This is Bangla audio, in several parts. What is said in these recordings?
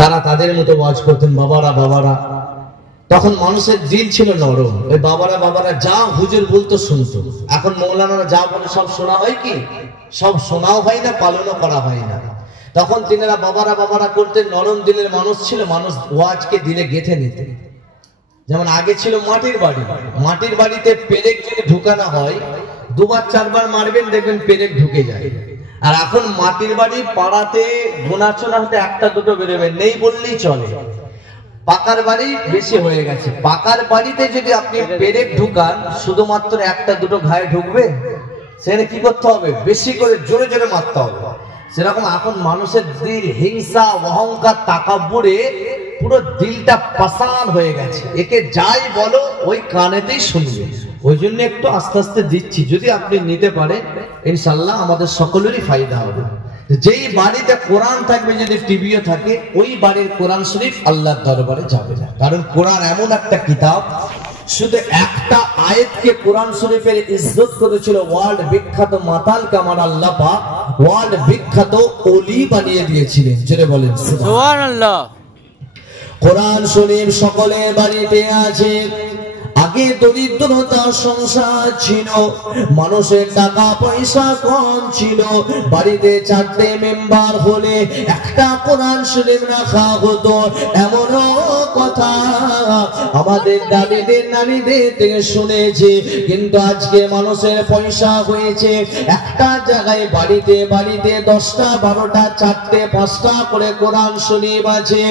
তারা তাদের মতো ওয়াজ করতেন, বাবারা বাবারা। তখন মানুষের দিল ছিল নরম, ওই বাবারা বাবারা যা হুজুর বলতো শুনতো। এখন মৌলানারা যা বলে সব শোনা হয় কি? সব শোনাও হয় না, পালনও করা হয় না। তখন তিনারা বাবারা বাবারা করতেন, নরম দিলের মানুষ ছিল, মানুষ ওয়াজকে দিলে গেঁথে নিতেন। যেমন আগে ছিল মাটির বাড়ি, মাটির বাড়িতে পেরেক যদি ঢুকানো হয় দুবার চারবার মারবেন দেখবেন পেরেক ঢুকে যায়। আর এখন মাটির বাড়ি পাড়াতে গোনাচোনা হতে একটা দুটো বেরোবে, নেই বললেই চলে। পাকার বাড়ি বেশি হয়ে গেছে, পাকার বাড়িতে যদি আপনি পেরেক ঢুকান শুধুমাত্র একটা দুটো ঘায়ে ঢুকবে, সেখানে কি করতে হবে? বেশি করে জোরে জোরে মারতে হবে। সেরকম এখন মানুষের দিল হিংসা অহংকার তাকাব্বুরে পুরো দিলটা পাষাণ হয়ে গেছে, একে যাই বলো ওই কানেতেই শুনবে। ওই জন্য একটু আস্তে আস্তে দিচ্ছি, যদি আপনি নিতে পারেন ইনশাআল্লাহ আমাদের সকলেরই ফায়দা হবে। যেই বাড়িতে কোরআন থাকবে, যদি টিভিও থাকে, ওই বাড়ির কোরআন শরীফ আল্লাহর দরবারে যাবে না। কারণ কোরআন এমন একটা কিতাব, শুধু একটা আয়াতকে কোরআন শরীফের ইজ্জত করেছিল ওয়ার্ল্ড বিখ্যাত মাতাল কামার আল্লাহ পাক ওয়ার্ল্ড বিখ্যাত ওলি বানিয়ে দিয়েছিলেন। জোরে বলেন সুবহানাল্লাহ। কোরআন শরীফ সকলের বাড়িতে আছে। আগে দরিদ্রতার সংসার ছিল, মানুষের টাকা পয়সা কম ছিল, বাড়িতে 4টে মেম্বার হলে একটা কোরআন শরীফ রাখা হতো। এমনও কথা আমাদের দাদিদের নারীদের থেকে শুনেছি। কিন্তু আজকে মানুষের পয়সা হয়েছে, একটা জায়গায় বাড়িতে বাড়িতে 10টা 12টা 4টে 5টা করে কোরআন শরীফ আছে।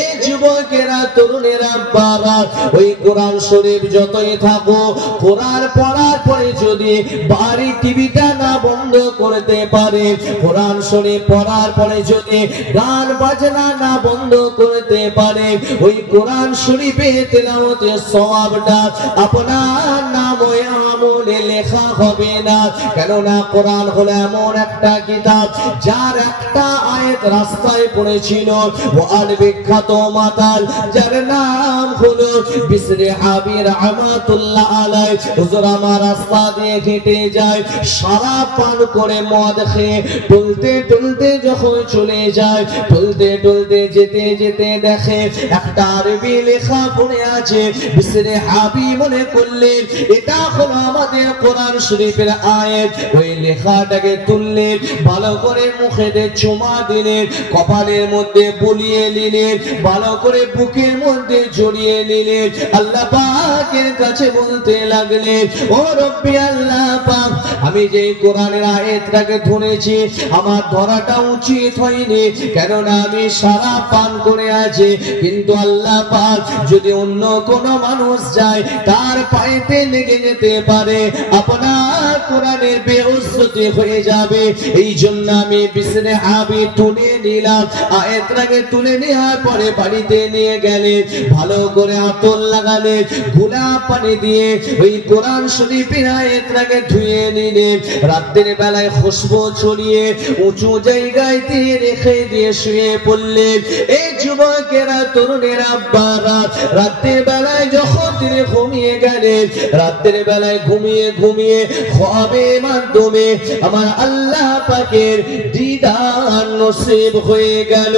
এই যুবকেরা তরুণেরা বাবা ওই কোরআন শরীফ যতই থাকো, কোরআন পড়ার পরে যদি বাড়ি টিভিটা না বন্ধ করতে পারে, কোরআন শরীফ পড়ার পরে যদি গান বাজনা না বন্ধ করতে পারে, ওই কোরআন শরীফে তেলাওয়াতের সওয়াবটা আপনার নামে আমলে লেখা হবে না। কেননা কোরআন হলো এমন একটা কিতাব যার একটা আয়াত রাস্তায় পড়েছিল ওয়াল বিখ্যাত মাতাল, যার নাম হলো বিসরি আবির রহমাতুল্লাহ আলাইহি। হুজুর আমার রাস্তা দিয়ে হেঁটে যায়, শরাব পান করে মদ খেয়ে টলতে টলতে যখন চলে যায়, টলতে টলতে যেতে যেতে দেখে একটা আরবি লেখা পড়ে আছে। বিসরি আবি মনে করলেন এটা হলো আমাদের কোরআন শরীফের আয়াত। ওই লেখাটাকে তুললেন, ভালো করে মুখেতে চুমা দিলেন, কপালের মধ্যে বুলিয়ে নিলেন, ভালো করে বুকের মধ্যে জড়িয়ে নিলেন, আল্লাহ পাকের কাছে বলতে লাগলেন, ও রব্বি আল্লাহ পাক, আমি যে কোরআনের আয়াতটাকে ধরেছি আমার ধরাটা উচিত হয়নি, কেননা আমি সারা পান করে আছি। কিন্তু আল্লাহ পাক যদি অন্য কোন মানুষ যায় তার পায়েতে লেগে যেতে পারে, আপনার কোরআনের বেইজ্জতি হয়ে যাবে। এই জন্য আমি বিসরি আবি তুলে নিলাম। আয়াতটাকে তুলে নেওয়ার পরে বাড়িতে নিয়ে গেলে, ভালো করে আতর লাগালে, গোলাপ পানি দিয়ে ওই কোরআন শরীফের আয়াতটাকে ধুয়ে নিলে, রাতের বেলায় খুশবু ছড়িয়ে উঁচু জায়গায় দিয়ে রেখে দিয়ে শুয়ে পড়লেন। এই যুবকেরা তরুণেরা আব্বারা রাতের বেলায় যখন তিনি ঘুমিয়ে গেলেন, রাতের বেলায় ঘুমিয়ে ঘুমিয়ে খ্বাবের মাধ্যমে আমার আল্লাহ পাকের দিদার নসিব হয়ে গেল।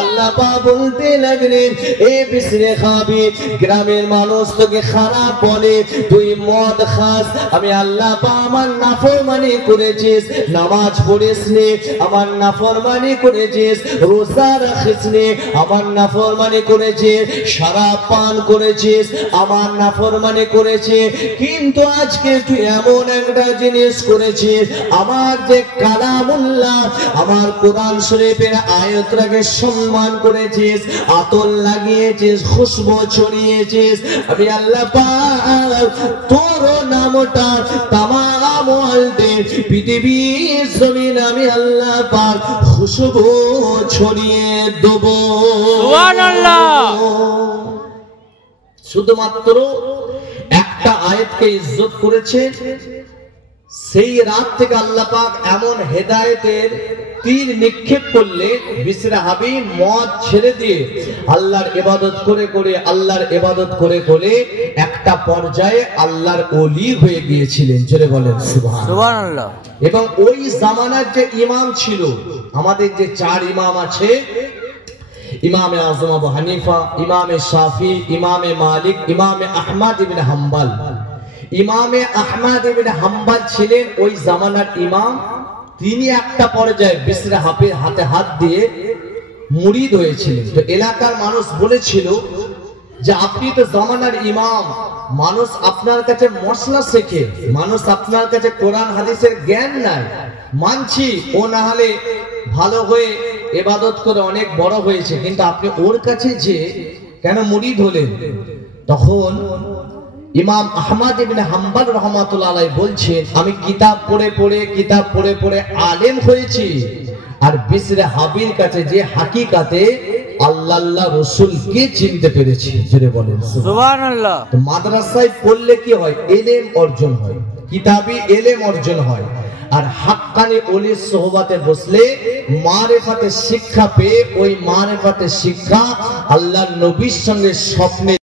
আল্লাহ পাক বলতে লাগলেন, এ বিসরি খাবি, গ্রামের মানুষ তোকে খারাপ বলে, তুই মদ খাস, আমি আল্লাহ পাক আমার নাফরমানি করেছিস, নামাজ পড়িস নি, আমার নাফরমানি করেছিস, রোজা রাখিস নি, আমার নাফরমানি করেছিস, শরাব পান করেছিস, আমার নাফরমানি করেছিস। কিন্তু আজকে তুই এমন একটা জিনিস করেছিস, আমার যে কালামুল্লাহ আমার কোরআন শরীফের আয়াতটাকে সম্মান করেছিস, আতর লাগিয়েছিস, খুশবু ছড়িয়েছিস, আমি আল্লাহ পাক তোর নামটা তামাম ওয়ার্ল্ডে পৃথিবীর জমিন আমি আল্লাহ পাক খুশবু ছড়িয়ে দেব। সুবহানাল্লাহ। শুধুমাত্র একটা আয়াতকে ইজ্জত করেছে, সেই রাত থেকে আল্লাহ পাক এমন হেদায়েতের তীর নিক্ষেপ করলে বিসরি আবি মদ ছেড়ে দিয়ে আল্লাহর ইবাদত করে করে আল্লাহর ইবাদত করে করে একটা পর্যায়ে আল্লাহর ওলি হয়ে গিয়েছিলেন। জোরে বলেন সুবহানাল্লাহ। এবং ওই জামানার যে ইমাম ছিল আমাদের যে চার ইমাম আছে, ইমামে আজম আবু হানিফা, ইমামে শাফি, ইমামে মালিক, ইমামে আহমদ ইবনে হাম্বল। ইমামে আহমদ ইবনে হাম্বল ছিলেন ওই জামানার ইমাম। তিনি একটা পর্যায়ে বিসরা হাতে হাত দিয়ে মুরিদ হয়েছিলেন। তো এলাকার মানুষ বলেছিল যে আপনি তো জামানার ইমাম, মানুষ আপনার কাছে মশলা শেখে, মানুষ আপনার কাছে কোরআন হাদিসের জ্ঞান নাই, মানছি ও না হলে ভালো হয়ে ইবাদত করে অনেক বড় হয়েছে, কিন্তু আপনি ওর কাছে যে কেন মুরিদ হলেন? তখন ইমাম আহমদ ইবনে হাম্বল রাহমাতুল্লাহ আলাইহি বলছেন, আমি কিতাব পড়ে পড়ে আলেম হয়েছি, আর বিসরে হাবির কাছে যে হাকিকাতে আল্লাহ রাসূলকে চিনতে পেরেছি। জোরে বলেন সুবহানাল্লাহ। তো মাদ্রাসায় পড়লে কি হয়? ইলম অর্জন হয়, কিতাবি ইলম অর্জন হয়। আর হাক্কানি ওলির সোহবাতে বসলে মারিফাতের শিক্ষা পেয়ে ওই মারিফাতের শিক্ষা আল্লাহর নবীর সঙ্গে স্বপ্নে